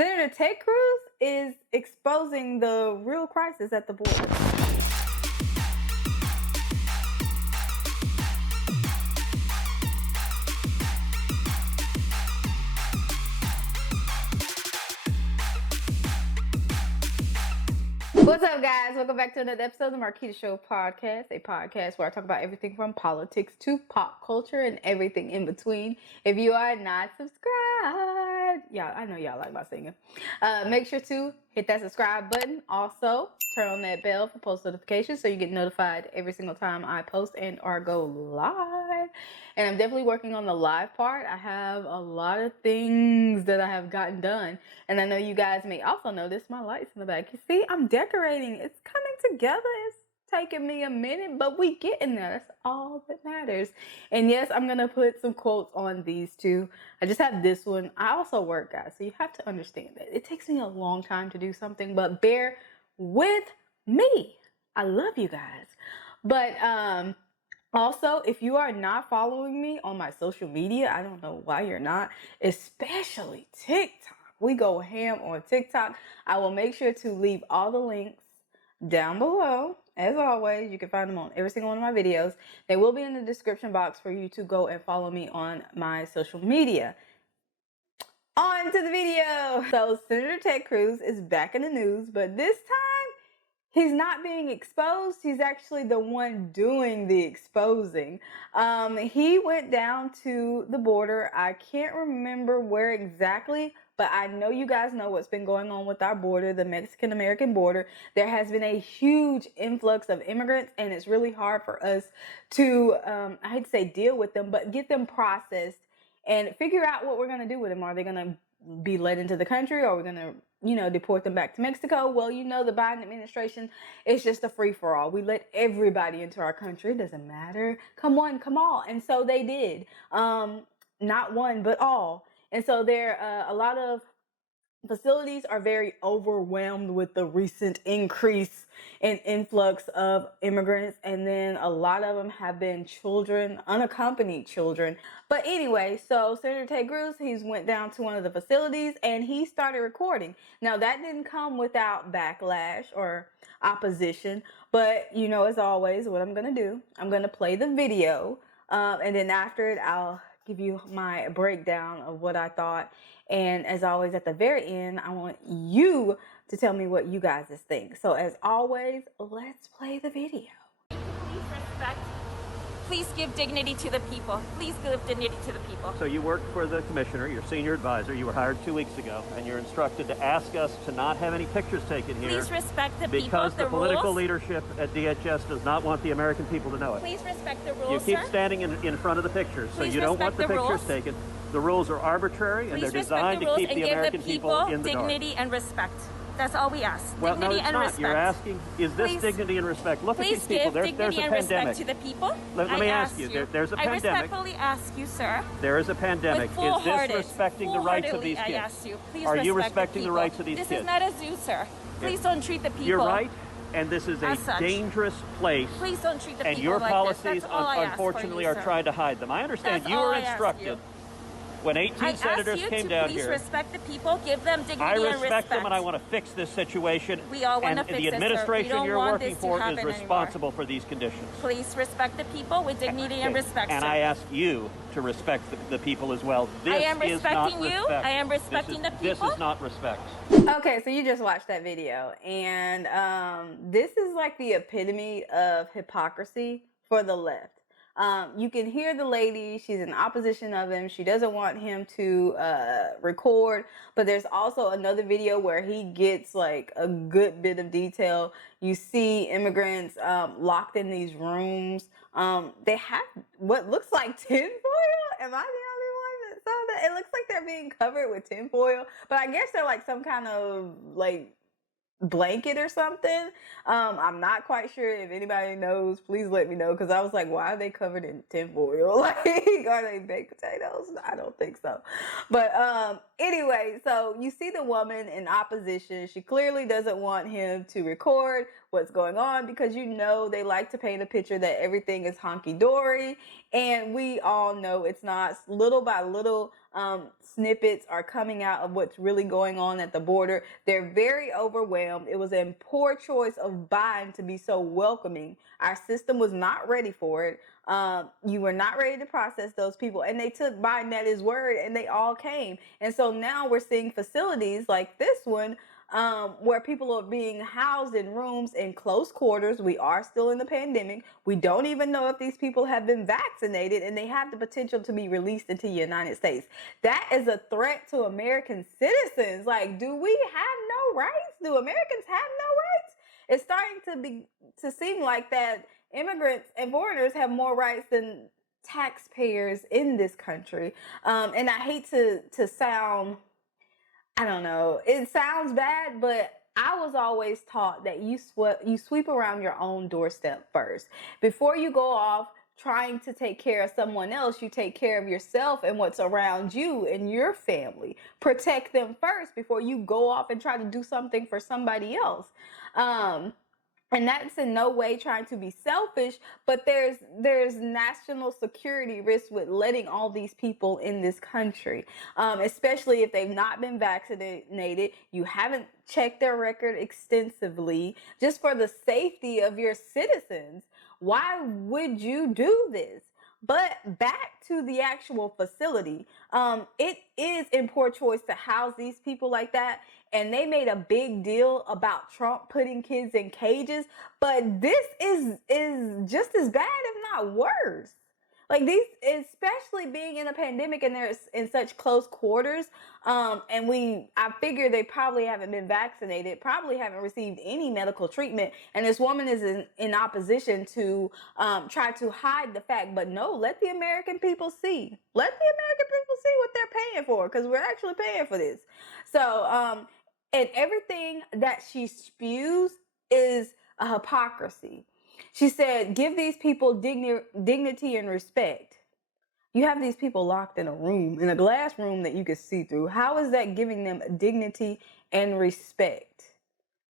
Senator Ted Cruz is exposing the real crisis at the border. What's up, guys? Welcome back to another episode of the Marquita Show podcast, a podcast where I talk about everything from politics to pop culture and everything in between. If you are not subscribed, yeah, I know y'all like my singing. Make sure to hit that subscribe button. Also, turn on that bell for post notifications so you get notified every single time I post and or go live. And I'm definitely working on the live part. I have a lot of things that I have gotten done. And I know you guys may also notice my lights in the back. You see, I'm decorating. It's coming together. It's taking me a minute, but we get in there. That's all that matters. And yes, I'm going to put some quotes on these two. I just have this one. I also work, guys, so you have to understand that. It takes me a long time to do something, but bear with me. I love you guys. But also, if you are not following me on my social media, I don't know why you're not, especially TikTok. We go ham on TikTok. I will make sure to leave all the links down below. As always, you can find them on every single one of my videos. They will be in the description box for you to go and follow me on my social media. On to the video. So Senator Ted Cruz is back in the news, but this time he's not being exposed. He's actually the one doing the exposing. He went down to the border. I can't remember where exactly, but I know you guys know what's been going on with our border, the Mexican-American border. There has been a huge influx of immigrants, and it's really hard for us to, I hate to say deal with them, but get them processed and figure out what we're going to do with them. Are they going to be let into the country, or are we going to, deport them back to Mexico? Well, the Biden administration is just a free-for-all. We let everybody into our country. It doesn't matter. Come on, come all. And so they did. Not one, but all. And so a lot of facilities are very overwhelmed with the recent increase in influx of immigrants, and then a lot of them have been children, unaccompanied children. But anyway, so Senator Ted Cruz, he's went down to one of the facilities and he started recording. Now that didn't come without backlash or opposition, but as always, what I'm gonna do, I'm gonna play the video, and then after it, I'll give you my breakdown of what I thought. And as always, at the very end, I want you to tell me what you guys think. So as always, let's play the video. Please respect. Please give dignity to the people. Please give dignity to the people. So you work for the commissioner, your senior advisor. You were hired 2 weeks ago, and you're instructed to ask us to not have any pictures taken here. Please respect the people, because the political rules. Leadership at DHS does not want the American people to know it. Please respect the rules, You keep sir. standing in front of the pictures, so Please you don't want the respect the pictures rules. taken. The rules are arbitrary, and Please they're respect designed the to rules keep and the give American the people in the dignity dark. and respect. That's all we ask. Well, Dignity no, it's and not. respect. You're asking, is this Please- dignity and respect? Look at Please these people. give There's dignity a and pandemic. respect to the people. Let me ask you, there's a I pandemic. respectfully ask you, sir. There is a pandemic. Is this Full-hearted, respecting the rights of these full-heartedly, kids? I ask you. Please Are you respect respecting the people. rights of these This kids? is not a zoo, sir. Please don't treat the people. You're right, and this is a As such. dangerous place. Please don't treat the And people your like policies, this. That's all I ask for unfortunately, you, are sir. trying to hide them. I understand That's you all were I ask instructed you. when 18 I senators ask you came to down please here. respect the people, give them dignity I and respect them, and I respect. want to fix this situation. We all want to and fix the this, sir. We administration don't you're want working this to for is happen anymore. responsible for these conditions. Please respect the people with dignity and respect, And sir. I ask you to respect the people as well. This I am is not respecting you. respect. I am respecting the This people. is not respect. Okay, so you just watched that video, and this is like the epitome of hypocrisy for the left. You can hear the lady, she's in opposition of him. She doesn't want him to record, but there's also another video where he gets like a good bit of detail. You see immigrants locked in these rooms. They have what looks like tinfoil. Am I the only one that saw that? It looks like they're being covered with tinfoil, but I guess they're like some kind of like blanket or something. I'm not quite sure. If anybody knows, please let me know, because I was like, why are they covered in tinfoil? Like, are they baked potatoes? I don't think so. But anyway, so you see the woman in opposition. She clearly doesn't want him to record what's going on, because they like to paint a picture that everything is honky-dory, and we all know it's not. Little by little, snippets are coming out of what's really going on at the border. They're very overwhelmed. It was a poor choice of Biden to be so welcoming. Our system was not ready for it. You were not ready to process those people, and they took Biden at his word, and they all came. And so now we're seeing facilities like this one, where people are being housed in rooms in close quarters. We are still in the pandemic. We don't even know if these people have been vaccinated, and they have the potential to be released into the United States. That is a threat to American citizens. Like, do we have no rights? Do Americans have no rights? It's starting to seem like that immigrants and foreigners have more rights than taxpayers in this country. And I hate to sound, I don't know, it sounds bad, but I was always taught that you sweep around your own doorstep first. Before you go off trying to take care of someone else, you take care of yourself and what's around you and your family. Protect them first before you go off and try to do something for somebody else. And that's in no way trying to be selfish, but there's national security risk with letting all these people in this country, especially if they've not been vaccinated. You haven't checked their record extensively, just for the safety of your citizens. Why would you do this? But back to the actual facility, it is in poor choice to house these people like that. And they made a big deal about Trump putting kids in cages, but this is just as bad, if not worse. Like, these, especially being in a pandemic and they're in such close quarters, and I figure they probably haven't been vaccinated, probably haven't received any medical treatment, and this woman is in opposition to try to hide the fact. But no, let the American people see. Let the American people see what they're paying for, because we're actually paying for this. So, and everything that she spews is a hypocrisy. She said, give these people dignity and respect. You have these people locked in a room, in a glass room that you can see through. How is that giving them dignity and respect?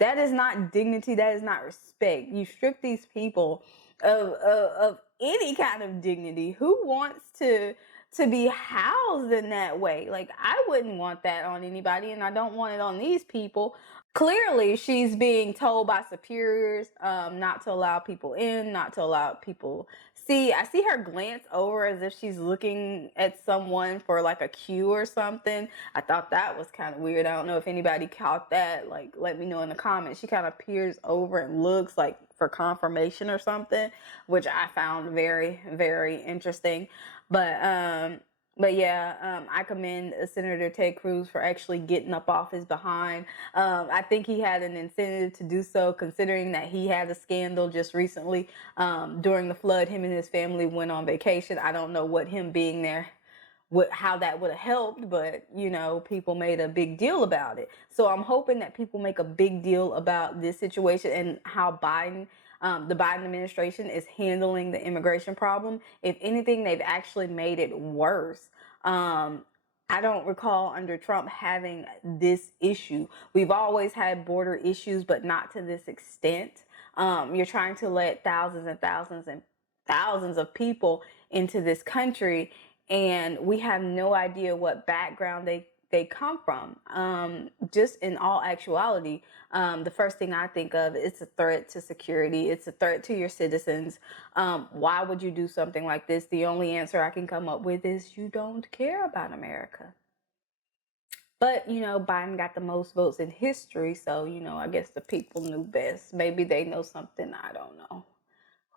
That is not dignity. That is not respect. You strip these people of any kind of dignity. Who wants to be housed in that way? Like, I wouldn't want that on anybody, and I don't want it on these people. Clearly, she's being told by superiors not to allow people in, not to allow people see. I see her glance over as if she's looking at someone for like a cue or something. I thought that was kind of weird. I don't know if anybody caught that. Like, let me know in the comments. She kind of peers over and looks like for confirmation or something, which I found very, very interesting. But yeah, I commend Senator Ted Cruz for actually getting up off his behind. I think he had an incentive to do so, considering that he had a scandal just recently during the flood. Him and his family went on vacation. I don't know what him being there, how that would have helped, but you know, people made a big deal about it. So I'm hoping that people make a big deal about this situation and how the Biden administration is handling the immigration problem. If anything, they've actually made it worse. I don't recall under Trump having this issue. We've always had border issues, but not to this extent. You're trying to let thousands and thousands and thousands of people into this country, and we have no idea what background they come from. Just in all actuality, the first thing I think of, it's a threat to security. It's a threat to your citizens. Why would you do something like this? The only answer I can come up with is you don't care about America. But, you know, Biden got the most votes in history, so, you know, I guess the people knew best. Maybe they know something I don't know.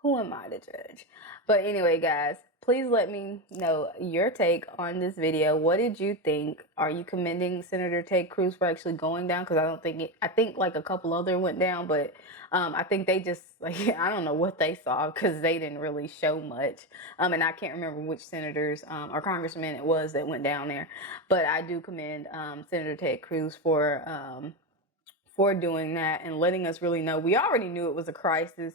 Who am I to judge? But anyway, guys, please let me know your take on this video. What did you think? Are you commending Senator Ted Cruz for actually going down? Because I don't think I think like a couple other went down, but I think they just, like, I don't know what they saw, because they didn't really show much. And I can't remember which senators or congressmen it was that went down there. But I do commend Senator Ted Cruz for doing that and letting us really know. We already knew it was a crisis.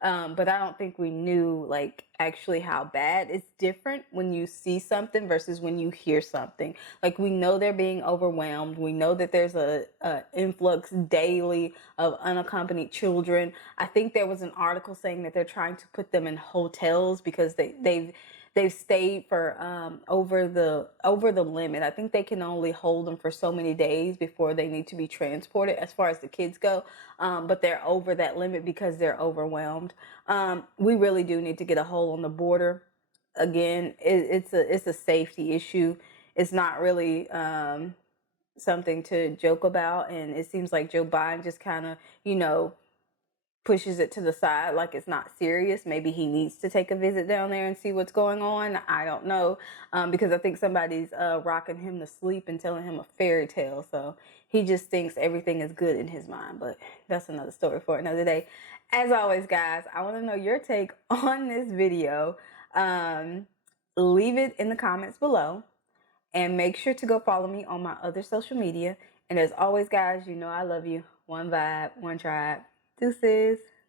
But I don't think we knew, like, actually how bad. It's different when you see something versus when you hear something. Like, we know they're being overwhelmed. We know that there's a influx daily of unaccompanied children. I think there was an article saying that they're trying to put them in hotels because they've they've stayed for over the limit. I think they can only hold them for so many days before they need to be transported as far as the kids go. But they're over that limit because they're overwhelmed. We really do need to get a hold on the border. Again, it's a safety issue. It's not really something to joke about, and it seems like Joe Biden just kind of, pushes it to the side like it's not serious. Maybe he needs to take a visit down there and see what's going on. I don't know, because I think somebody's rocking him to sleep and telling him a fairy tale. So he just thinks everything is good in his mind. But that's another story for another day. As always, guys, I want to know your take on this video. Leave it in the comments below. And make sure to go follow me on my other social media. And as always, guys, I love you. One vibe, one tribe. Deuces.